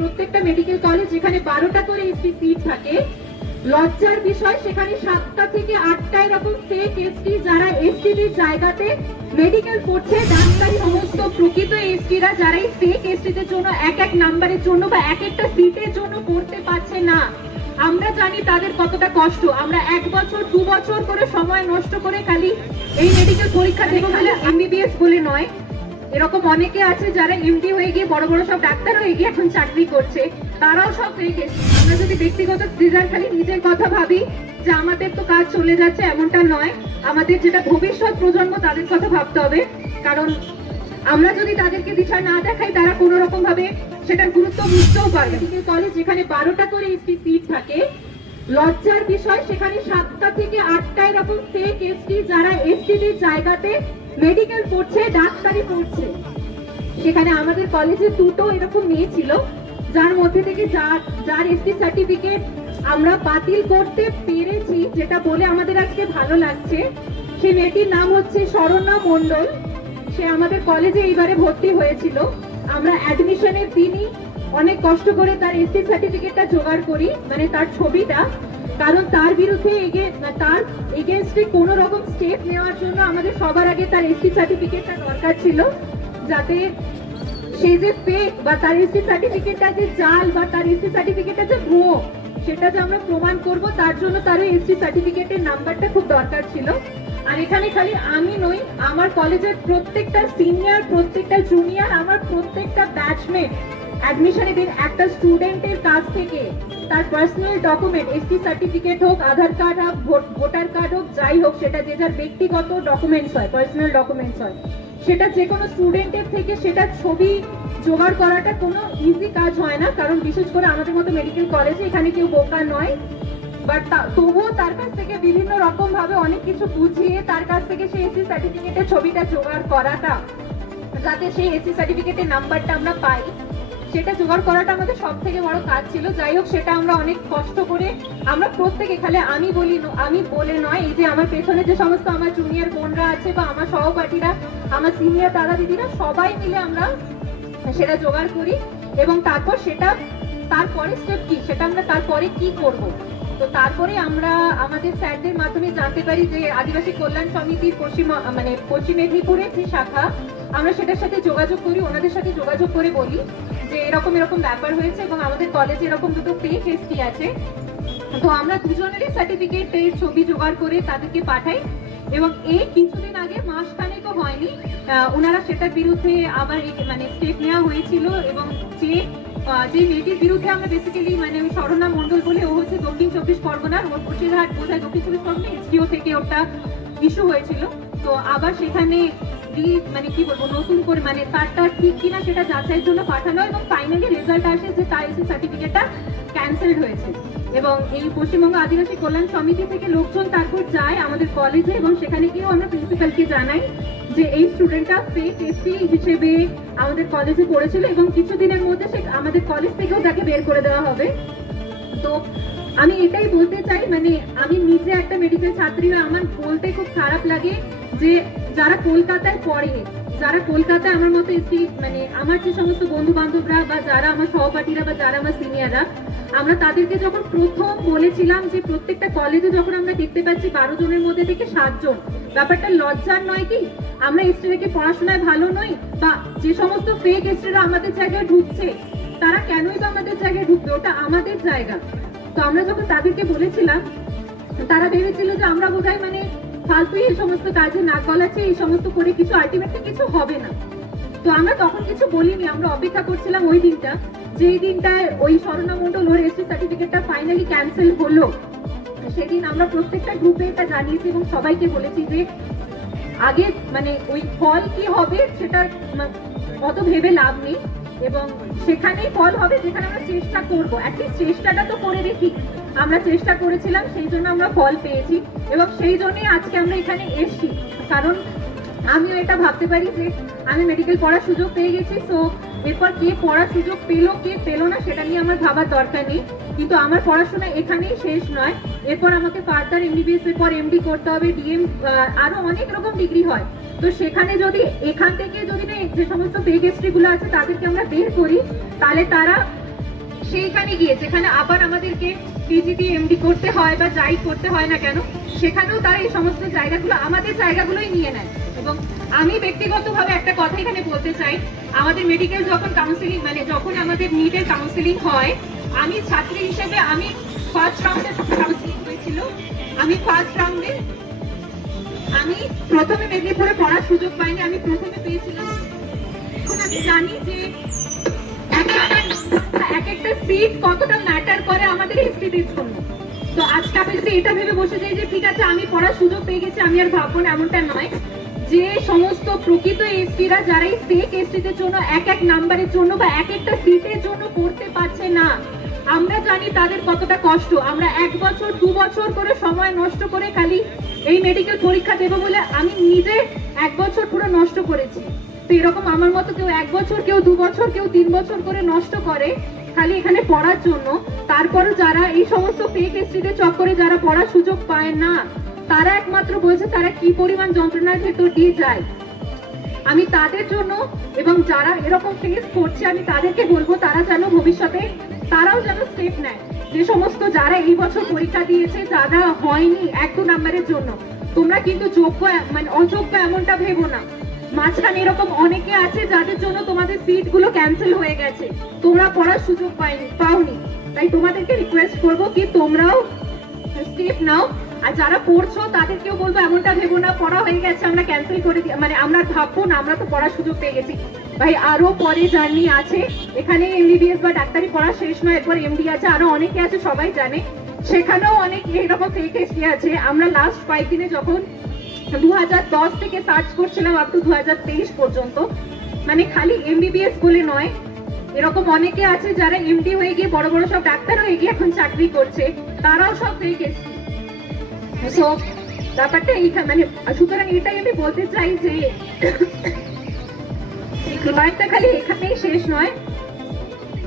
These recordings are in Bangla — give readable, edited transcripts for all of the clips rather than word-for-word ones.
প্রত্যেকটা মেডিকেল কলেজ যেখানে 12টা করে এসটি সিট থাকে, লজ্জার বিষয় সেখানে 7টা থেকে 8টা এরকম ফেক এসটি যারা এসটির জায়গাতে মেডিকেল পড়ছে, ডাক্তারি সমস্ত প্রকৃত এসটিরা যারা এই ফেক এসটিদের জন্য এক নাম্বারের জন্য বা এক একটা সিটের জন্য পড়তে পারছে না। আমরা জানি তাদের কতটা কষ্ট। আমরা 1 বছর 2 বছর করে সময় নষ্ট করে খালি এই মেডিকেল পরীক্ষা দেবো বলে, এমবিবিএস বলে নয়, এরকম অনেকে আছে যারা এমডি হয়ে গিয়ে বড় বড় সব ডাক্তার হয়ে গিয়ে এখন চাকরি করছে, তারাও সব ফেক এসটি। আমরা যদি ব্যক্তিগত খালি নিজের কথা ভাবি যে আমাদের তো কাজ চলে যাচ্ছে, এমনটা নয়। আমাদের যেটা ভবিষ্যৎ প্রজন্ম তাদের কথা ভাবতে হবে, কারণ আমরা যদি তাদেরকে দিশা না দেখাই তারা কোন রকম ভাবে সেটার গুরুত্ব বুঝতেও পারবে। মেডিকেল কলেজ যেখানে 12টা করে এসটি সিট থাকে, লজ্জার বিষয় সেখানে 7টা থেকে 8টা এরকম ফেক এসটি যারা এসটির জায়গাতে মেডিকেল পড়ছে, ডাক্তারি পড়ছে। সেখানে আমাদের কলেজে 2টো এরকম মেয়ে ছিল, যার মধ্যে থেকে যার এসটি সার্টিফিকেট আমরা বাতিল করতে পেরেছি, যেটা বলে আমাদের আজকে ভালো লাগছে। সেই মেয়েটির নাম হচ্ছে শরণ্যা মণ্ডল। সে আমাদের কলেজে এইবারে ভর্তি হয়েছিল। আমরা অ্যাডমিশনের দিনই অনেক কষ্ট করে তার এসটি সার্টিফিকেটটা জোগাড় করি, মানে তার ছবিটা, কারণ তার বিরুদ্ধে তার এগেইনস্টে কোনো রকম স্টেপ নেওয়ার জন্য আমাদের সবার আগে তার এসটি সার্টিফিকেটটা দরকার ছিল, যাতে সে যে ফেক বা তার এসটি সার্টিফিকেটটা যে জাল বা তার এসটি সার্টিফিকেটটা যে ভুয়ো সেটা যে আমরা প্রমাণ করব, তার জন্য তার এসটি সার্টিফিকেটের নাম্বারটা খুব দরকার ছিল। আর এখানে খালি আমি নই, আমার কলেজের প্রত্যেকটা সিনিয়র, প্রত্যেকটা জুনিয়র, আমার প্রত্যেকটা ব্যাচমেট অ্যাডমিশনের দিন একটা স্টুডেন্টের কাছ থেকে তার পার্সোনাল ডকুমেন্ট, এসটি সার্টিফিকেট হোক, আধার কার্ড হোক, ভোটার কার্ড হোক, যাই হোক, সেটা যে যার ব্যক্তিগত ডকুমেন্টস হয়, পার্সোনাল ডকুমেন্টস হয়, সেটা যে কোনো স্টুডেন্টের থেকে সেটা ছবি জোগাড় করাটা কোনো ইজি কাজ হয় না, কারণ বিশেষ করে আমাদের মতো মেডিকেল কলেজে এখানে কেউ বোকা নয়। বাট তবুও তার কাছ থেকে বিভিন্ন রকম ভাবে অনেক কিছু বুঝিয়ে তার কাছ থেকে সেই এসসি সার্টিফিকেটের ছবিটা জোগাড় করাটা, যাতে সেই এসসি সার্টিফিকেটের নাম্বারটা আমরা পাই, সেটা জোগাড় করাটা আমাদের সব থেকে বড় কাজ ছিল। যাই হোক, সেটা আমরা অনেক কষ্ট করে আমরা প্রত্যেকে, খালি আমি বলে নয়, এই যে আমার পেছনে যে সমস্ত আমার জুনিয়র বোনরা আছে বা আমার সহপাঠীরা, আমার সিনিয়র দাদা দিদিরা, সবাই মিলে আমরা সেটা জোগাড় করি। এবং তারপর সেটা তারপরে স্টেপ কি, সেটা আমরা তারপরে কি করব। তো তারপরে আমরা আমাদের স্যারদের মাধ্যমে জানতে পারি যে আদিবাসী কল্যাণ সমিতির পশ্চিম মেদিনীপুরের যে শাখা, আমরা সেটার সাথে যোগাযোগ করি, ওনাদের সাথে যোগাযোগ করে বলি যে এরকম ব্যাপার হয়েছে এবং আমাদের কলেজে এরকম 2টো ফেক এসটি আছে। তো আমরা দুজনেরই সার্টিফিকেটের ছবি জোগাড় করে তাদেরকে পাঠাই, এবং এই কিছুদিন আগে, মাসখানেকও হয়নি, ওনারা সেটার বিরুদ্ধে আবার স্টেপ নেওয়া হয়েছিল। এবং যে মেয়েটির বিরুদ্ধে আমরা বেসিক্যালি ওই শরণ্যা মণ্ডল বলে, ও হচ্ছে দক্ষিণ 24 পরগনার, ওর বসিরহাট বোঝায় দক্ষিণ 24 পরগনা এসডিও থেকে ওটা ইস্যু হয়েছিল। তো আবার সেখানে কি বলবো, নতুন করে তারটা ঠিক কিনা সেটা যাচাইয়ের জন্য পাঠানো, এবং ফাইনালি রেজাল্ট আসে যে তার এসি সার্টিফিকেটটা ক্যান্সেলড হয়েছে। এবং এই পশ্চিমবঙ্গ আদিবাসী কল্যাণ সমিতি থেকে লোকজন তারপর যায় আমাদের কলেজে, এবং সেখানে গিয়েও আমরা প্রিন্সিপালকে জানাই যে এই স্টুডেন্টটা ফেক এসটি হিসেবে আমাদের কলেজে পড়েছিল, এবং কিছুদিনের মধ্যে সে আমাদের কলেজ থেকেও তাকে বের করে দেওয়া হবে। তো আমি এটাই বলতে চাই, আমি নিজে একটা মেডিকেল ছাত্রী, আমার বলতে খুব খারাপ লাগে যে যারা কলকাতায় পড়ে, যারা কলকাতায় আমার মতো এসটি, আমার যে সমস্ত বন্ধু বান্ধবরা বা যারা আমার সহপাঠীরা বা যারা আমার সিনিয়ররা, আমরা তাদেরকে যখন প্রথম বলেছিলাম যে প্রত্যেকটা কলেজে যখন আমরা দেখতে পাচ্ছি 12 জনের মধ্যে থেকে 7 জন, ব্যাপারটা লজ্জার নয় কি? আমরা এসটিরা কি পড়াশোনায় ভালো নই? বা যে সমস্ত ফেক এসটিরা আমাদের জায়গায় ঢুকছে, তারা কেনই বা আমাদের জায়গায় ঢুকবে? ওটা আমাদের জায়গা। তো আমরা যখন তাদেরকে বলেছিলাম, তারা ভেবেছিল যে আমরা বোধহয় ফালতু এই সমস্ত কাজে নাক গলাচ্ছে, এই সমস্ত করে কিছু আলটিমেটলি কিছু হবে না। তো আমরা তখন কিছু বলিনি, আমরা অপেক্ষা করছিলাম ওই দিনটা, যেই দিনটায় ওই শরণ্যা মণ্ডল ওর এসটি সার্টিফিকেটটা ফাইনালি ক্যান্সেল হলো। সেদিন আমরা প্রত্যেকটা গ্রুপে এটা জানিয়েছি এবং সবাইকে বলেছি যে আগে ওই ফল কি হবে সেটা অত ভেবে লাভ নেই, এবং সেখানেই ফল হবে যেখানে আমরা চেষ্টা করবো। অ্যাটলিস্ট চেষ্টাটা তো করে দেখি। আমরা চেষ্টা করেছিলাম, সেই জন্য আমরা ফল পেয়েছি, এবং সেই জন্যই আজকে আমরা এখানে এসছি। কারণ আমিও এটা ভাবতে পারি যে আমি মেডিকেল পড়ার সুযোগ পেয়ে গেছি, তো এরপর কে পড়ার সুযোগ পেলো কে পেলো না সেটা নিয়ে আমার ভাবার দরকার নেই। কিন্তু আমার পড়াশোনা এখানেই শেষ নয়, এরপর আমাকে ফার্দার এমবিবিএস এর পর এমডি করতে হবে, ডিএম, আরো অনেক রকম ডিগ্রি হয়। তো সেখানে যদি এখান থেকে যদি যে সমস্ত ফেক এসটি গুলো আছে তাদেরকে আমরা বের করি, তাহলে তারা সেইখানে গিয়ে যেখানে আবার আমাদেরকে পিজিটি এমডি করতে হয় বা যাই করতে হয় না কেন, সেখানেও তারা এই সমস্ত জায়গাগুলো আমাদের জায়গাগুলোই নিয়ে নেয়। এবং আমি ব্যক্তিগতভাবে একটা কথা এখানে বলতে চাই, আমাদের মেডিকেল যখন কাউন্সিলিং মানে যখন আমাদের নিটের কাউন্সিলিং হয়, আমি ছাত্রী হিসেবে আমি ফার্স্ট রাউন্ডে কাউন্সিলিং হয়েছিল। আমি ফার্স্ট রাউন্ডে আমি প্রথমে মেদিনীপুরে পড়ার সুযোগ পাইনি, আমি প্রথমে পেয়েছিলাম। এখন আমি জানি যে এক একটা সিট কতটা ম্যাটার করে আমাদের এসটিদের জন্য। তো আজকে আমি যদি এটা ভেবে বসে যাই যে ঠিক আছে আমি পড়ার সুযোগ পেয়ে গেছি, আমি আর ভাববো না, এমনটা নয়। যে সমস্ত প্রকৃত এসটিরা যারা এই ফেক এসটিদের জন্য এক এক নাম্বারের জন্য বা এক একটা সিটের জন্য পড়তে পারছে না, আমরা জানি তাদের কতটা কষ্ট। আমরা 1 বছর 2 বছর করে সময় নষ্ট করে খালি এই মেডিকেল পরীক্ষা দেবো বলে আমি নিজে 1 বছর পুরো নষ্ট করেছি। তো এরকম আমার মতো কেউ 1 বছর, কেউ 2 বছর, কেউ 3 বছর করে নষ্ট করে খালি এখানে পড়ার জন্য। তারপরও যারা এই সমস্ত ফেক এসটিদের চক্করে যারা পড়ার সুযোগ পায় না, তারা একমাত্র বলছে তারা কি পরিমাণ যন্ত্রণার ভেতর দিয়ে যায়। আমি তাদের জন্য এবং যারা এরকম ফেস করছে আমি তাদেরকে বলবো তারা যেন ভবিষ্যতে তারাও যেন স্টেপ নেয়। যে সমস্ত যারা এই বছর পরীক্ষা দিয়েছে, যারা হয়নি 1-2 নাম্বারের জন্য, তোমরা কিন্তু যোগ্য মানে অযোগ্য এমনটা ভেবো না। মাঝখানে এরকম অনেকে আছে যাদের জন্য তোমাদের সিট গুলো ক্যান্সেল হয়ে গেছে, তোমরা পড়ার সুযোগ পাওনি। তাই তোমাদেরকে রিকোয়েস্ট করবো কি তোমরাও স্টেপ নাও। আর যারা পড়ছো তাদেরকেও বলবো এমনটা ভেবো না পড়া হয়ে গেছে আমরা ক্যান্সেল করে দিই, মানে আমরা ভাববো না আমরা তো পড়ার সুযোগ পেয়ে গেছি। ভাই আরো পরে জার্নি আছে, এখানে এমবিবিএস বা ডাক্তারি পড়া শেষ নয়, এরপর এমডি আছে, আরো অনেকে আছে সবাই জানে, সেখানেও অনেক এরকম ফেক এসটি আছে। আমরা লাস্ট 5 দিনে যখন 2010 থেকে সার্চ করছিলাম আপ টু 2023 পর্যন্ত, মানে খালি এমবিবিএস বলে নয়, এরকম অনেকে আছে যারা এমডি হয়ে গিয়ে বড় বড় সব ডাক্তার হয়ে গিয়ে এখন চাকরি করছে, তারাও সব ফেক এসটি। সো ব্যাপারটা এইখানে মানে সুতরাং এটাই আমি বলতে চাই যে লড়াইটা খালি এখানেই শেষ নয়,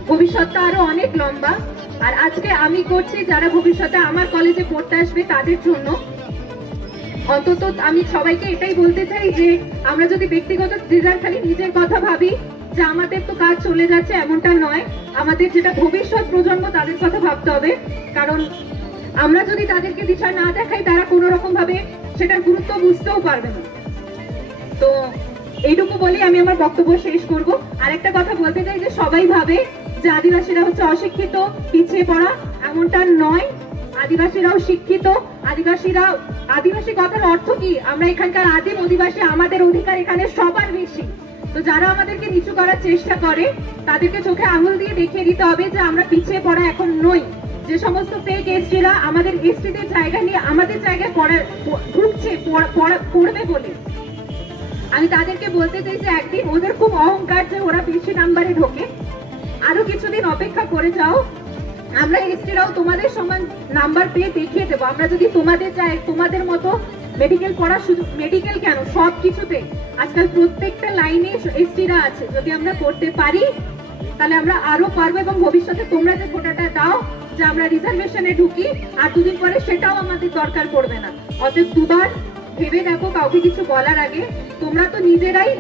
ভবিষ্যৎটা আরো অনেক লম্বা। আর আজকে আমি করছি যারা ভবিষ্যতে আমার কলেজে পড়তে আসবে তাদের জন্য। অন্তত আমি সবাইকে এটাই বলতে চাই যে আমরা যদি ব্যক্তিগত ডিজাইন খালি নিজের কথা ভাবি যে আমাদের তো কাজ চলে যাচ্ছে, এমনটা নয়। আমাদের যেটা ভবিষ্যৎ প্রজন্ম তাদের কথা ভাবতে হবে, কারণ আমরা যদি তাদেরকে দিশা না দেখাই তারা কোনো রকম ভাবে সেটার গুরুত্ব বুঝতেও পারবে না। তো এইটুকু বলে আমি আমার বক্তব্য শেষ করব। আর একটা কথা বলতে চাই যে সবাই ভাবে যে আদিবাসীরা হচ্ছে অশিক্ষিত, পিছিয়ে পড়া, এমনটা নয়। আদিবাসীরাও শিক্ষিত। আদিবাসী কথার অর্থ কি? আমরা এখানকার আদিম অধিবাসী, আমাদের অধিকার এখানে সবার বেশি। তো যারা আমাদেরকে নিচু করার চেষ্টা করে তাদেরকে চোখে আঙুল দিয়ে দেখিয়ে দিতে হবে যে আমরা পিছিয়ে পড়া এখন নই। যে সমস্ত ফেক এসটিরা আমাদের এসটিদের জায়গা নিয়ে আমাদের জায়গায় ঢুকছে পড়বে বলে, আমি তাদেরকে বলতে চাই যে একদিন ওদের খুব অহংকার যে ওরা বেশি নাম্বারে ঢোকে, আরো কিছুদিন অপেক্ষা করে যাও। আমরা এসটিরাও তোমাদের সমান নাম্বার পেয়ে দেখিয়ে দেবো। আমরা যদি তোমাদের চাই, তোমাদের মতো মেডিকেল পড়ার সুযোগ, মেডিকেল কেন সব কিছুতে আজকাল প্রত্যেকটা লাইনে এসটিরা আছে, যদি আমরা করতে পারি তাহলে আমরা আরো পারবো। এবং ভবিষ্যতে তোমরা যে কোটাটা দাও যে আমরা রিজার্ভেশনে ঢুকি, আর 2 দিন পরে সেটাও আমাদের দরকার পড়বে না। অতএব দুবার ভেবে দেখো কাউকে কিছু বলার আগে। তোমরা তো নিজেরাই,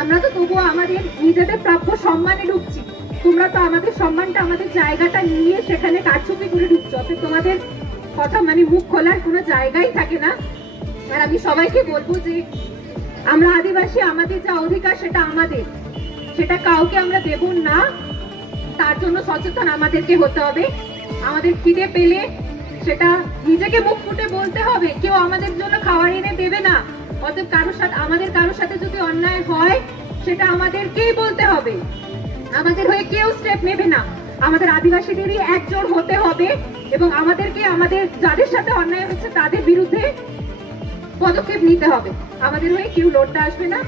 আমরা তো তবুও আমাদের নিজেদের প্রাপ্য সম্মানে ঢুকছি, তোমরা তো আমাদের সম্মানটা, আমাদের জায়গাটা নিয়ে সেখানে কারচুপি করে ঢুকছো। অতএব তোমাদের কথা মানে মুখ খোলার কোনো জায়গাই থাকে না। আর আমি সবাইকে বলবো যে আমরা আদিবাসী, আমাদের যা অধিকার সেটা আমাদের, সেটা কাউকে আমরা দেব না। তার জন্য সচেতন আমাদেরকে হতে হবে। আমাদের খিদে পেলে সেটা নিজেকে মুখ ফুটে বলতে হবে, কেউ আমাদের জন্য খাবার এনে দেবে না। অতএব কারোর সাথে যদি অন্যায় হয় সেটা আমাদেরকেই বলতে হবে, আমাদের হয়ে কেউ স্টেপ নেবে না। আমাদের আদিবাসীদেরই একজোট হতে হবে এবং আমাদেরকে আমাদের যাদের সাথে অন্যায় হচ্ছে তাদের বিরুদ্ধে পদক্ষেপ নিতে হবে। আমাদের হয়ে কেউ লড়তে আসবে না।